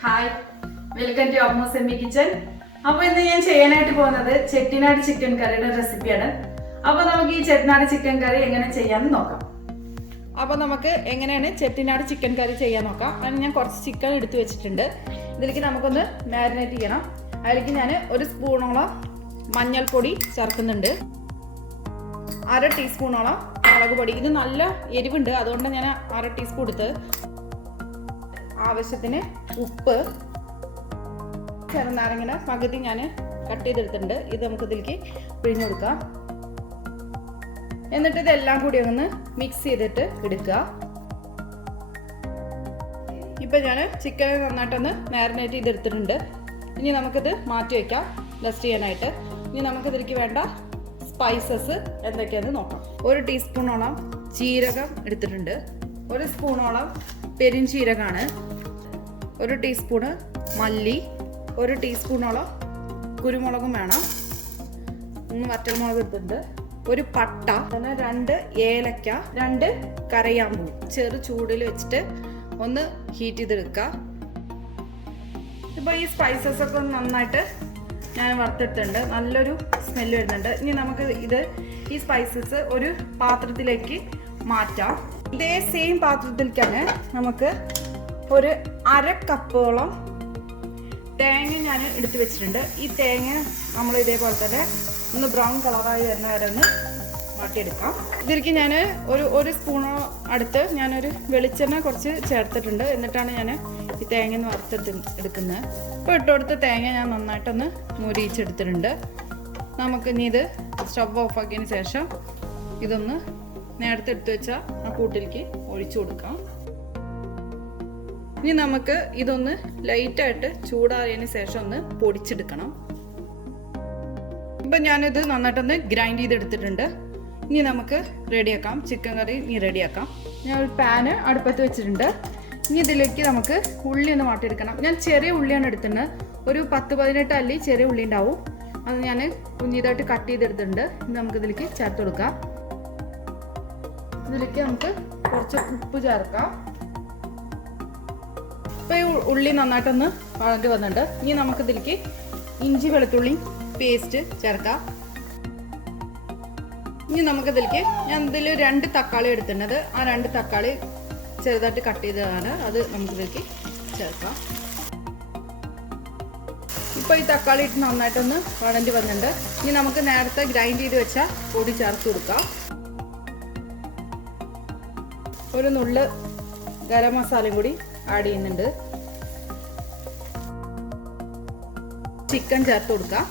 Hi, welcome to Ammu semi kitchen. അപ്പോൾ ഇന്ന് ഞാൻ ചെയ്യാനായിട്ട് പോകുന്നത് ചെട്ടിനാട് ചിക്കൻ കറിയുടെ റെസിപ്പിയാണ്. അപ്പോൾ നമുക്ക് ഈ ചെട്ടിനാട് ചിക്കൻ കറി എങ്ങനെ ചെയ്യാമെന്ന് നോക്കാം. അപ്പോൾ നമുക്ക് എങ്ങനെയാണ് ചെട്ടിനാട് ചിക്കൻ കറി ചെയ്യാൻ നോക്കാം. അതിന് ഞാൻ കുറച്ച് ചിക്കൻ എടുത്തു വെച്ചിട്ടുണ്ട്. ഇതിലേക്ക് നമുക്കൊന്ന് മാരിനേറ്റ് ചെയ്യണം. അതിലേക്ക് ഞാൻ ഒരു സ്പൂണോളം മഞ്ഞൾപ്പൊടി ചേർക്കുന്നുണ്ട്, 1/2 ടീസ്പൂണോളം മുളക് പൊടി. ഇത് നല്ല എരിവുണ്ട്, അതുകൊണ്ട് ഞാൻ 1/2 ടീസ്പൂൺ എടുത്ത്. ആവശ്യത്തിന് ഉപ്പ്, ചെറുനാരങ്ങ പകുതി ഞാൻ കട്ട് ചെയ്തെടുത്തിട്ടുണ്ട്. ഇത് നമുക്ക് ഇതിലേക്ക് പിഴിഞ്ഞു കൊടുക്കാം. എന്നിട്ട് ഇതെല്ലാം കൂടി ഒന്ന് മിക്സ് ചെയ്തിട്ട് എടുക്കുക. ഇപ്പം ഞാൻ ചിക്കൻ നന്നായിട്ടൊന്ന് മാരിനേറ്റ് ചെയ്തെടുത്തിട്ടുണ്ട്. ഇനി നമുക്കിത് മാറ്റി വയ്ക്കാം റെസ്റ്റ് ചെയ്യാനായിട്ട്. ഇനി നമുക്കിതിലേക്ക് വേണ്ട സ്പൈസസ് എന്തൊക്കെയാണെന്ന് നോക്കാം. 1 ടീസ്പൂണോളം ജീരകം എടുത്തിട്ടുണ്ട്, 1 സ്പൂണോളം പെരിഞ്ചീരകമാണ്, 1 ടീസ്പൂണ് മല്ലി, 1 ടീസ്പൂണോളം കുരുമുളകും വേണം, 1 വറ്റൽമുളക് എടുത്തിട്ടുണ്ട്, 1 പട്ട, 2 ഏലക്ക, 2 കരയാമ്പൂ. ചെറു ചൂടിൽ വെച്ചിട്ട് ഒന്ന് ഹീറ്റ് ചെയ്തെടുക്കുക. ഇപ്പോൾ ഈ സ്പൈസസ് ഒക്കെ നന്നായിട്ട് ഞാൻ വറുത്തെടുത്തിട്ടുണ്ട്. നല്ലൊരു സ്മെല്ല് വരുന്നുണ്ട്. ഇനി നമുക്ക് ഈ സ്പൈസസ് ഒരു പാത്രത്തിലേക്ക് മാറ്റാം. ഇതേ സെയിം പാത്രത്തിലേക്കാണ് നമുക്ക് ഒരു 1/2 കപ്പോളം തേങ്ങ ഞാൻ എടുത്തു വെച്ചിട്ടുണ്ട്. ഈ തേങ്ങ നമ്മൾ ഇതേപോലെ തന്നെ ഒന്ന് ബ്രൗൺ കളറായി വരുന്ന വരെ ഒന്ന് മാറ്റിയെടുക്കാം. ഇതിലേക്ക് ഞാൻ ഒരു സ്പൂണോ അടുത്ത് ഞാനൊരു വെളിച്ചെണ്ണ കുറച്ച് ചേർത്തിട്ടുണ്ട്. എന്നിട്ടാണ് ഞാൻ ഈ തേങ്ങ വറുത്തെടുക്കുന്നത്. ഇപ്പോൾ ഇട്ടുകൊടുത്ത തേങ്ങ ഞാൻ നന്നായിട്ടൊന്ന് മുരിയിച്ചെടുത്തിട്ടുണ്ട്. നമുക്ക് ഇനി ഇത് സ്റ്റവ് ഓഫ് ആക്കിയതിന് ശേഷം ഇതൊന്ന് നേരത്തെ എടുത്തു വെച്ച ആ കൂട്ടിലേക്ക് ഒഴിച്ചു കൊടുക്കാം. ഇനി നമുക്ക് ഇതൊന്ന് ലൈറ്റായിട്ട് ചൂടാറിയതിന് ശേഷം ഒന്ന് പൊടിച്ചെടുക്കണം. ഇപ്പം ഞാനിത് നന്നായിട്ടൊന്ന് ഗ്രൈൻഡ് ചെയ്തെടുത്തിട്ടുണ്ട്. ഇനി നമുക്ക് റെഡിയാക്കാം. ചിക്കൻ കറി ഇനി റെഡിയാക്കാം. ഞാൻ ഒരു പാന് അടുപ്പത്ത് വെച്ചിട്ടുണ്ട്. ഇനി ഇതിലേക്ക് നമുക്ക് ഉള്ളി ഒന്ന് മാറ്റിയെടുക്കണം. ഞാൻ ചെറിയ ഉള്ളിയാണ് എടുത്തിട്ടുണ്ട്. ഒരു 10-18 അല്ലി ചെറിയ ഉള്ളി ഉണ്ടാവും. അത് ഞാൻ കുഞ്ഞിതായിട്ട് കട്ട് ചെയ്തെടുത്തിട്ടുണ്ട്. ഇത് നമുക്ക് ഇതിലേക്ക് ചേർത്ത് കൊടുക്കാം. ഇതിലേക്ക് നമുക്ക് കുറച്ച് ഉപ്പ് ചേർക്കാം. ഇപ്പോൾ ഈ ഉള്ളി നന്നായിട്ടൊന്ന് വഴണ്ടി വന്നിട്ടുണ്ട്. ഇനി നമുക്കിതിലേക്ക് ഇഞ്ചി വെളുത്തുള്ളി പേസ്റ്റ് ചേർക്കാം. ഇനി നമുക്കിതിലേക്ക് ഞാൻ ഇതിൽ 2 തക്കാളി എടുത്തിട്ടുണ്ട്. ആ 2 തക്കാളി ചെറുതായിട്ട് കട്ട് ചെയ്തതാണ്. അത് നമുക്കിതിലേക്ക് ചേർക്കാം. ഇപ്പോൾ ഈ തക്കാളി ഇട്ട് നന്നായിട്ടൊന്ന് വഴണ്ടി വന്നിട്ടുണ്ട്. ഇനി നമുക്ക് നേരത്തെ ഗ്രൈൻഡ് ചെയ്ത് വെച്ച പൊടി ചേർത്ത് കൊടുക്കാം. ഒരു നുള്ള് ഗരം മസാലയും കൂടി ആഡ് ചെയ്യുന്നുണ്ട്. ചിക്കൻ ചേർത്ത് കൊടുക്കാം.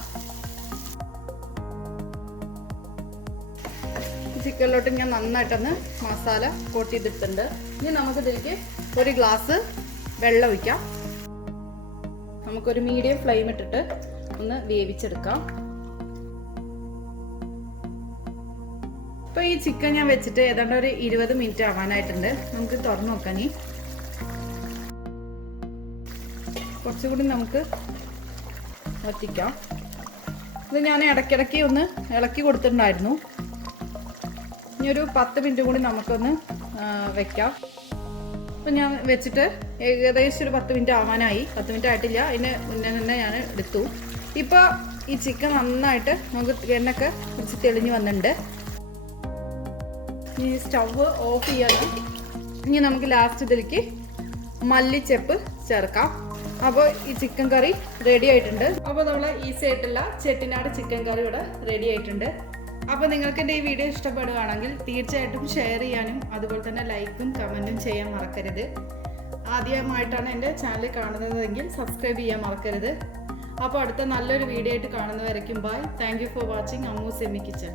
ചിക്കനിലോട്ട് ഞാൻ നന്നായിട്ടൊന്ന് മസാല കോട്ട് ചെയ്തിട്ടുണ്ട്. ഇനി നമുക്കിതിലേക്ക് 1 ഗ്ലാസ് വെള്ളം ഒഴിക്കാം. നമുക്കൊരു മീഡിയം ഫ്ലെയിം ഇട്ടിട്ട് ഒന്ന് വേവിച്ചെടുക്കാം. ഇപ്പോൾ ഈ ചിക്കൻ ഞാൻ വെച്ചിട്ട് ഏതാണ്ട് ഒരു 20 മിനിറ്റ് ആവാനായിട്ടുണ്ട്. നമുക്ക് തുറന്നു നോക്കാം. ഇനി കുറച്ചുകൂടി നമുക്ക് വറ്റിക്കാം. ഇത് ഞാൻ ഇടയ്ക്കിടയ്ക്ക് ഒന്ന് ഇളക്കി കൊടുത്തിട്ടുണ്ടായിരുന്നു. ഇനി ഒരു 10 മിനിറ്റ് കൂടി നമുക്കൊന്ന് വെക്കാം. അപ്പം ഞാൻ വെച്ചിട്ട് ഏകദേശം ഒരു 10 മിനിറ്റ് ആവാനായി. 10 മിനിറ്റ് ആയിട്ടില്ല, അതിന് മുന്നേ തന്നെ ഞാൻ എടുത്തു. ഇപ്പോൾ ഈ ചിക്കൻ നന്നായിട്ട് നമുക്ക് എണ്ണയൊക്കെ കുറച്ച് തെളിഞ്ഞ് വന്നിട്ടുണ്ട്. ഇനി സ്റ്റവ് ഓഫ് ചെയ്യണം. ഇനി നമുക്ക് ലാസ്റ്റ് ഇതിലേക്ക് മല്ലിച്ചപ്പ് ചേർക്കാം. അപ്പോൾ ഈ ചിക്കൻ കറി റെഡി ആയിട്ടുണ്ട്. അപ്പോൾ നമ്മൾ ഈസി ആയിട്ടുള്ള ചെട്ടിനാട് ചിക്കൻ കറി ഇവിടെ റെഡി ആയിട്ടുണ്ട്. അപ്പോൾ നിങ്ങൾക്ക് എൻ്റെ ഈ വീഡിയോ ഇഷ്ടപ്പെടുകയാണെങ്കിൽ തീർച്ചയായിട്ടും ഷെയർ ചെയ്യാനും അതുപോലെ തന്നെ ലൈക്കും കമൻറ്റും ചെയ്യാൻ മറക്കരുത്. ആദ്യമായിട്ടാണ് എൻ്റെ ചാനൽ കാണുന്നതെങ്കിൽ സബ്സ്ക്രൈബ് ചെയ്യാൻ മറക്കരുത്. അപ്പോൾ അടുത്ത നല്ലൊരു വീഡിയോ ആയിട്ട് കാണുന്നവരേക്കും bye. Thank you for watching Ammu semi kitchen.